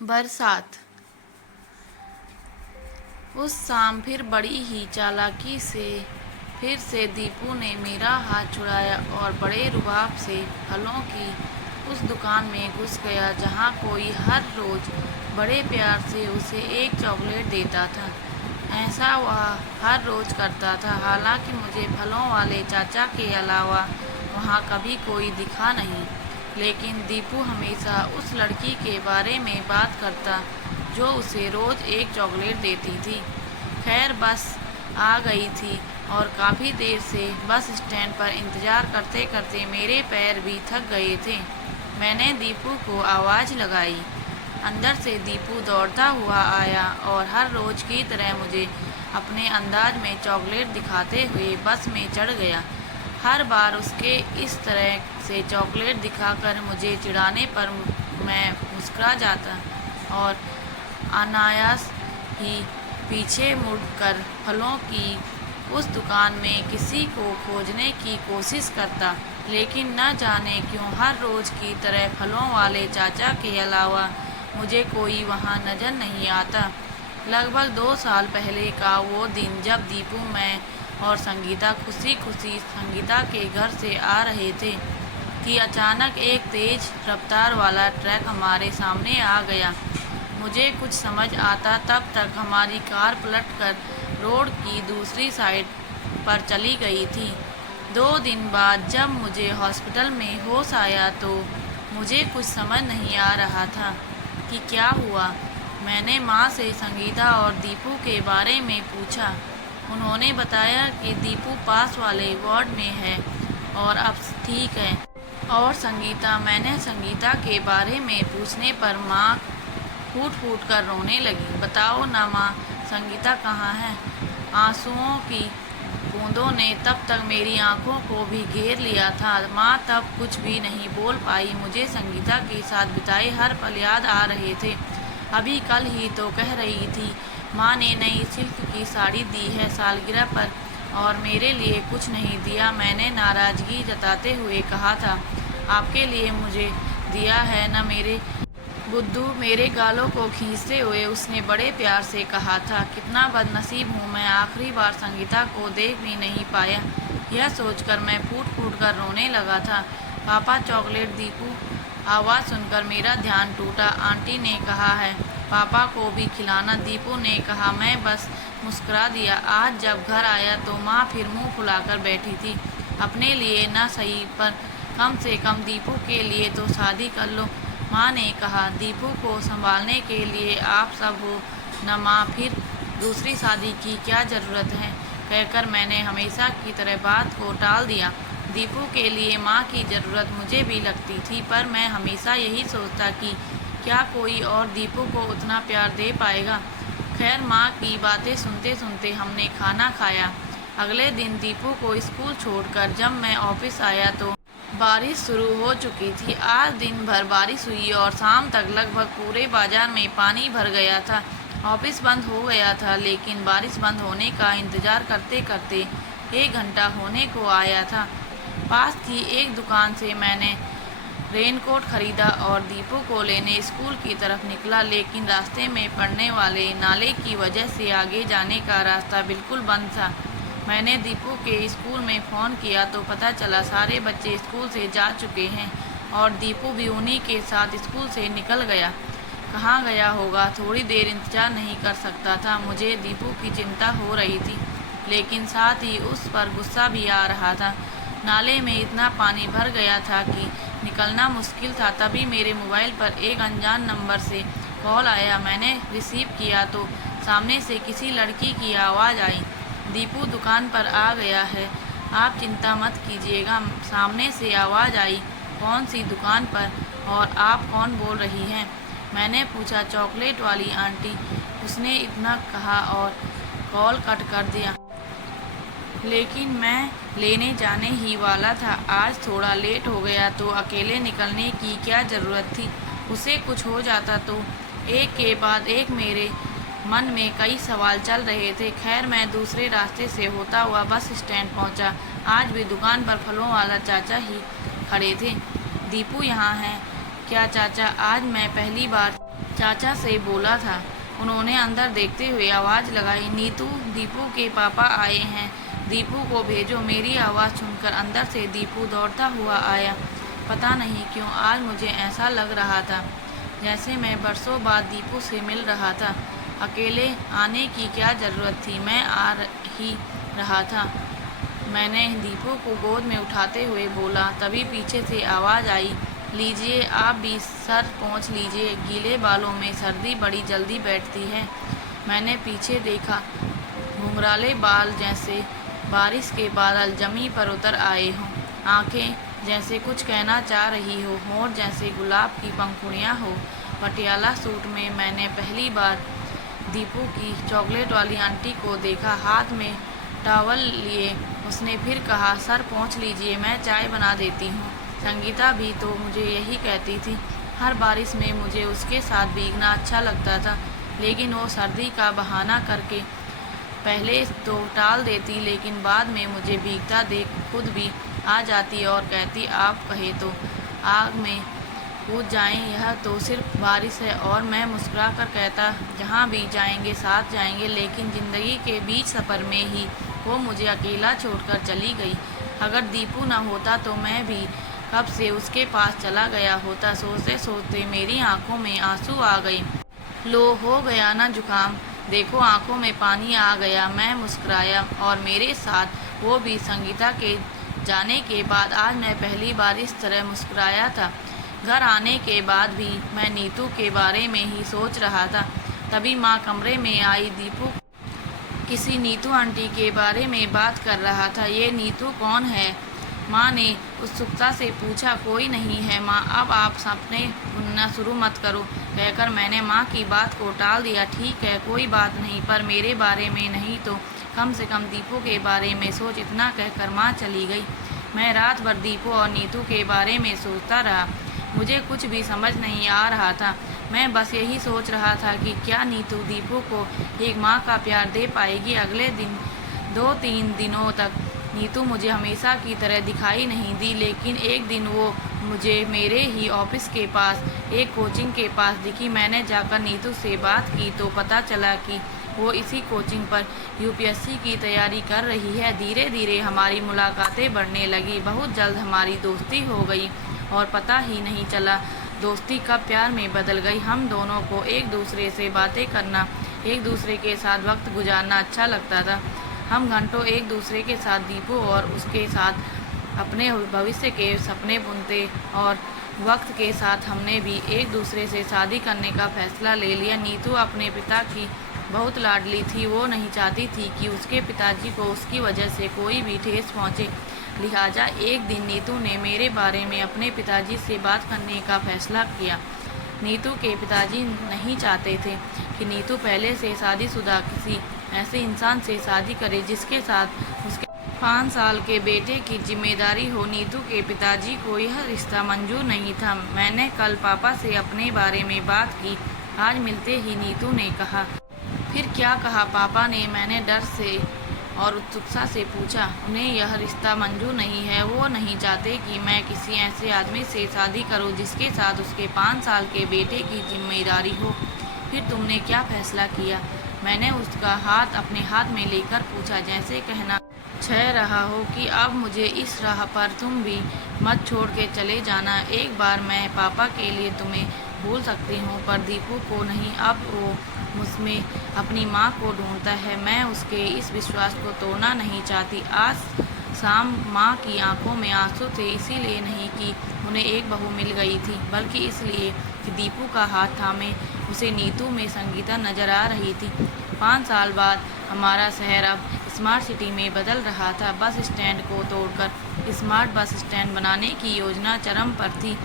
बरसात। उस शाम फिर बड़ी ही चालाकी से फिर से दीपू ने मेरा हाथ छुड़ाया और बड़े रुआब से फलों की उस दुकान में घुस गया जहाँ कोई हर रोज़ बड़े प्यार से उसे एक चॉकलेट देता था। ऐसा वह हर रोज़ करता था। हालांकि मुझे फलों वाले चाचा के अलावा वहाँ कभी कोई दिखा नहीं, लेकिन दीपू हमेशा उस लड़की के बारे में बात करता जो उसे रोज़ एक चॉकलेट देती थी। खैर, बस आ गई थी और काफ़ी देर से बस स्टैंड पर इंतज़ार करते करते मेरे पैर भी थक गए थे। मैंने दीपू को आवाज़ लगाई। अंदर से दीपू दौड़ता हुआ आया और हर रोज़ की तरह मुझे अपने अंदाज में चॉकलेट दिखाते हुए बस में चढ़ गया। हर बार उसके इस तरह से चॉकलेट दिखाकर मुझे चिढ़ाने पर मैं मुस्कुरा जाता और अनायास ही पीछे मुड़कर फलों की उस दुकान में किसी को खोजने की कोशिश करता, लेकिन न जाने क्यों हर रोज़ की तरह फलों वाले चाचा के अलावा मुझे कोई वहाँ नज़र नहीं आता। लगभग 2 साल पहले का वो दिन जब दीपू, मैं और संगीता खुशी खुशी संगीता के घर से आ रहे थे कि अचानक एक तेज़ रफ्तार वाला ट्रक हमारे सामने आ गया। मुझे कुछ समझ आता तब तक हमारी कार पलटकर रोड की दूसरी साइड पर चली गई थी। 2 दिन बाद जब मुझे हॉस्पिटल में होश आया तो मुझे कुछ समझ नहीं आ रहा था कि क्या हुआ। मैंने माँ से संगीता और दीपू के बारे में पूछा। उन्होंने बताया कि दीपू पास वाले वार्ड में है और अब ठीक है। और मैंने संगीता के बारे में पूछने पर माँ फूट फूट कर रोने लगी। बताओ ना माँ, संगीता कहाँ है? आंसुओं की बूंदों ने तब तक मेरी आंखों को भी घेर लिया था। माँ तब कुछ भी नहीं बोल पाई। मुझे संगीता के साथ बिताए हर पल याद आ रहे थे। अभी कल ही तो कह रही थी माँ ने नई सिल्क की साड़ी दी है सालगिरह पर और मेरे लिए कुछ नहीं दिया। मैंने नाराज़गी जताते हुए कहा था, आपके लिए मुझे दिया है न मेरे बुद्धू। मेरे गालों को खींचते हुए उसने बड़े प्यार से कहा था, कितना बदनसीब हूँ मैं, आखिरी बार संगीता को देख भी नहीं पाया। यह सोचकर मैं फूट फूट कर रोने लगा था। पापा चॉकलेट। दीपू आवाज़ सुनकर मेरा ध्यान टूटा। आंटी ने कहा है पापा को भी खिलाना, दीपू ने कहा। मैं बस मुस्कुरा दिया। आज जब घर आया तो माँ फिर मुंह फुलाकर बैठी थी। अपने लिए न सही पर कम से कम दीपू के लिए तो शादी कर लो, माँ ने कहा। दीपू को संभालने के लिए आप सब हो न माँ, फिर दूसरी शादी की क्या ज़रूरत है, कहकर मैंने हमेशा की तरह बात को टाल दिया। दीपू के लिए माँ की ज़रूरत मुझे भी लगती थी, पर मैं हमेशा यही सोचता कि क्या कोई और दीपू को उतना प्यार दे पाएगा। खैर, माँ की बातें सुनते सुनते हमने खाना खाया। अगले दिन दीपू को स्कूल छोड़कर जब मैं ऑफिस आया तो बारिश शुरू हो चुकी थी। आज दिन भर बारिश हुई और शाम तक लगभग पूरे बाजार में पानी भर गया था। ऑफिस बंद हो गया था, लेकिन बारिश बंद होने का इंतज़ार करते करते 1 घंटा होने को आया था। पास की एक दुकान से मैंने रेनकोट खरीदा और दीपू को लेने स्कूल की तरफ निकला, लेकिन रास्ते में पड़ने वाले नाले की वजह से आगे जाने का रास्ता बिल्कुल बंद था। मैंने दीपू के स्कूल में फ़ोन किया तो पता चला सारे बच्चे स्कूल से जा चुके हैं और दीपू भी उन्हीं के साथ स्कूल से निकल गया। कहाँ गया होगा, थोड़ी देर इंतज़ार नहीं कर सकता था। मुझे दीपू की चिंता हो रही थी, लेकिन साथ ही उस पर गुस्सा भी आ रहा था। नाले में इतना पानी भर गया था कि निकलना मुश्किल था। तभी मेरे मोबाइल पर एक अनजान नंबर से कॉल आया। मैंने रिसीव किया तो सामने से किसी लड़की की आवाज़ आई, दीपू दुकान पर आ गया है, आप चिंता मत कीजिएगा। सामने से आवाज़ आई, कौन सी दुकान पर और आप कौन बोल रही हैं? मैंने पूछा, चॉकलेट वाली आंटी। उसने इतना कहा और कॉल कट कर दिया। लेकिन मैं लेने जाने ही वाला था। आज थोड़ा लेट हो गया तो अकेले निकलने की क्या ज़रूरत थी। उसे कुछ हो जाता तो। एक के बाद एक मेरे मन में कई सवाल चल रहे थे। खैर, मैं दूसरे रास्ते से होता हुआ बस स्टैंड पहुंचा। आज भी दुकान पर फलों वाला चाचा ही खड़े थे। दीपू यहाँ है क्या चाचा? आज मैं पहली बार चाचा से बोला था। उन्होंने अंदर देखते हुए आवाज़ लगाई, नीतू, दीपू के पापा आए हैं, दीपू को भेजो। मेरी आवाज़ सुनकर अंदर से दीपू दौड़ता हुआ आया। पता नहीं क्यों आज मुझे ऐसा लग रहा था जैसे मैं बरसों बाद दीपू से मिल रहा था। अकेले आने की क्या ज़रूरत थी, मैं आ ही रहा था। मैंने दीपू को गोद में उठाते हुए बोला। तभी पीछे से आवाज़ आई, लीजिए आप भी सर पोंछ लीजिए, गीले बालों में सर्दी बड़ी जल्दी बैठती है। मैंने पीछे देखा, घुंघराले बाल जैसे बारिश के बादल जमी पर उतर आए हों, आंखें जैसे कुछ कहना चाह रही हो, होंठ जैसे गुलाब की पंखुड़ियाँ हो। पटियाला सूट में मैंने पहली बार दीपू की चॉकलेट वाली आंटी को देखा, हाथ में टॉवल लिए। उसने फिर कहा, सर पोंछ लीजिए, मैं चाय बना देती हूँ। संगीता भी तो मुझे यही कहती थी। हर बारिश में मुझे उसके साथ भीगना अच्छा लगता था, लेकिन वो सर्दी का बहाना करके पहले तो टाल देती, लेकिन बाद में मुझे भीगता देख खुद भी आ जाती और कहती, आप कहे तो आग में कूद जाएं, यह तो सिर्फ बारिश है। और मैं मुस्कुरा कर कहता, जहाँ भी जाएंगे साथ जाएंगे। लेकिन ज़िंदगी के बीच सफ़र में ही वो मुझे अकेला छोड़कर चली गई। अगर दीपू न होता तो मैं भी कब से उसके पास चला गया होता। सोचते सोचते मेरी आंखों में आंसू आ गए। लो, हो गया ना जुकाम, देखो आंखों में पानी आ गया। मैं मुस्कुराया और मेरे साथ वो भी। संगीता के जाने के बाद आज मैं पहली बार इस तरह मुस्कुराया था। घर आने के बाद भी मैं नीतू के बारे में ही सोच रहा था। तभी माँ कमरे में आई। दीपू किसी नीतू आंटी के बारे में बात कर रहा था। ये नीतू कौन है? माँ ने उत्सुकता से पूछा। कोई नहीं है माँ, अब आप सपने बुनना शुरू मत करो, कहकर मैंने माँ की बात को टाल दिया। ठीक है, कोई बात नहीं, पर मेरे बारे में नहीं तो कम से कम दीपू के बारे में सोच। इतना कहकर माँ चली गई। मैं रात भर दीपू और नीतू के बारे में सोचता रहा। मुझे कुछ भी समझ नहीं आ रहा था। मैं बस यही सोच रहा था कि क्या नीतू दीपू को एक माँ का प्यार दे पाएगी। अगले दिन 2-3 दिनों तक नीतू मुझे हमेशा की तरह दिखाई नहीं दी, लेकिन एक दिन वो मुझे मेरे ही ऑफिस के पास एक कोचिंग के पास दिखी। मैंने जाकर नीतू से बात की तो पता चला कि वो इसी कोचिंग पर यूपीएससी की तैयारी कर रही है। धीरे धीरे हमारी मुलाकातें बढ़ने लगी। बहुत जल्द हमारी दोस्ती हो गई और पता ही नहीं चला दोस्ती कब प्यार में बदल गई। हम दोनों को एक दूसरे से बातें करना, एक दूसरे के साथ वक्त गुजारना अच्छा लगता था। हम घंटों एक दूसरे के साथ दीपू और उसके साथ अपने भविष्य के सपने बुनते और वक्त के साथ हमने भी एक दूसरे से शादी करने का फैसला ले लिया। नीतू अपने पिता की बहुत लाडली थी। वो नहीं चाहती थी कि उसके पिताजी को उसकी वजह से कोई भी ठेस पहुँचे। लिहाजा एक दिन नीतू ने मेरे बारे में अपने पिताजी से बात करने का फैसला किया। नीतू के पिताजी नहीं चाहते थे कि नीतू पहले से शादीशुदा किसी ऐसे इंसान से शादी करे जिसके साथ उसके 5 साल के बेटे की जिम्मेदारी हो। नीतू के पिताजी को यह रिश्ता मंजूर नहीं था। मैंने कल पापा से अपने बारे में बात की। आज मिलते ही नीतू ने कहा। फिर क्या कहा पापा ने? मैंने डर से और उत्सुकता से पूछा। उन्हें यह रिश्ता मंजूर नहीं है। वो नहीं चाहते कि मैं किसी ऐसे आदमी से शादी करूं जिसके साथ उसके 5 साल के बेटे की जिम्मेदारी हो। फिर तुमने क्या फैसला किया? मैंने उसका हाथ अपने हाथ में लेकर पूछा, जैसे कहना चाह रहा हो कि अब मुझे इस राह पर तुम भी मत छोड़ के चले जाना। एक बार मैं पापा के लिए तुम्हें भूल सकती हूँ, पर दीपू को नहीं। अब वो मुझमें अपनी माँ को ढूंढता है। मैं उसके इस विश्वास को तोड़ना नहीं चाहती। आज शाम माँ की आंखों में आंसू थे, इसीलिए नहीं कि उन्हें एक बहू मिल गई थी, बल्कि इसलिए कि दीपू का हाथ थामे उसे नीतू में संगीता नजर आ रही थी। 5 साल बाद हमारा शहर अब स्मार्ट सिटी में बदल रहा था। बस स्टैंड को तोड़कर स्मार्ट बस स्टैंड बनाने की योजना चरम पर थी।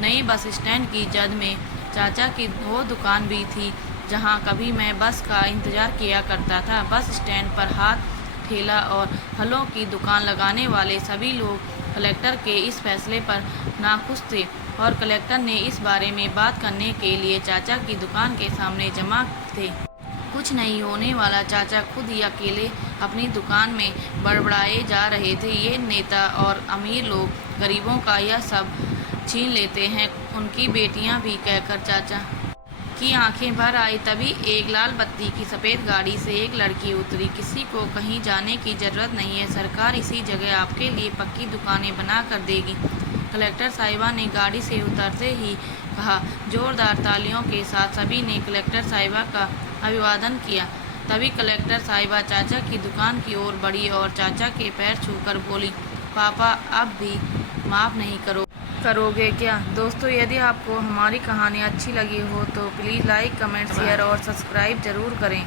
नई बस स्टैंड की जद में चाचा की वो दुकान भी थी जहाँ कभी मैं बस का इंतज़ार किया करता था। बस स्टैंड पर हाथ ठेला और फलों की दुकान लगाने वाले सभी लोग कलेक्टर के इस फैसले पर नाखुश थे और कलेक्टर ने इस बारे में बात करने के लिए चाचा की दुकान के सामने जमा थे। कुछ नहीं होने वाला, चाचा खुद ही अकेले अपनी दुकान में बड़बड़ाए जा रहे थे। ये नेता और अमीर लोग गरीबों का यह सब छीन लेते हैं, उनकी बेटियां भी, कहकर चाचा की आंखें भर आई। तभी एक लाल बत्ती की सफ़ेद गाड़ी से एक लड़की उतरी। किसी को कहीं जाने की ज़रूरत नहीं है, सरकार इसी जगह आपके लिए पक्की दुकानें बना कर देगी, कलेक्टर साहिबा ने गाड़ी से उतरते ही कहा। जोरदार तालियों के साथ सभी ने कलेक्टर साहिबा का अभिवादन किया। तभी कलेक्टर साहिबा चाचा की दुकान की ओर बढ़ी और चाचा के पैर छूकर बोली, पापा अब भी माफ़ नहीं करोगे क्या? दोस्तों, यदि आपको हमारी कहानी अच्छी लगी हो तो प्लीज़ लाइक, कमेंट, शेयर और सब्सक्राइब ज़रूर करें।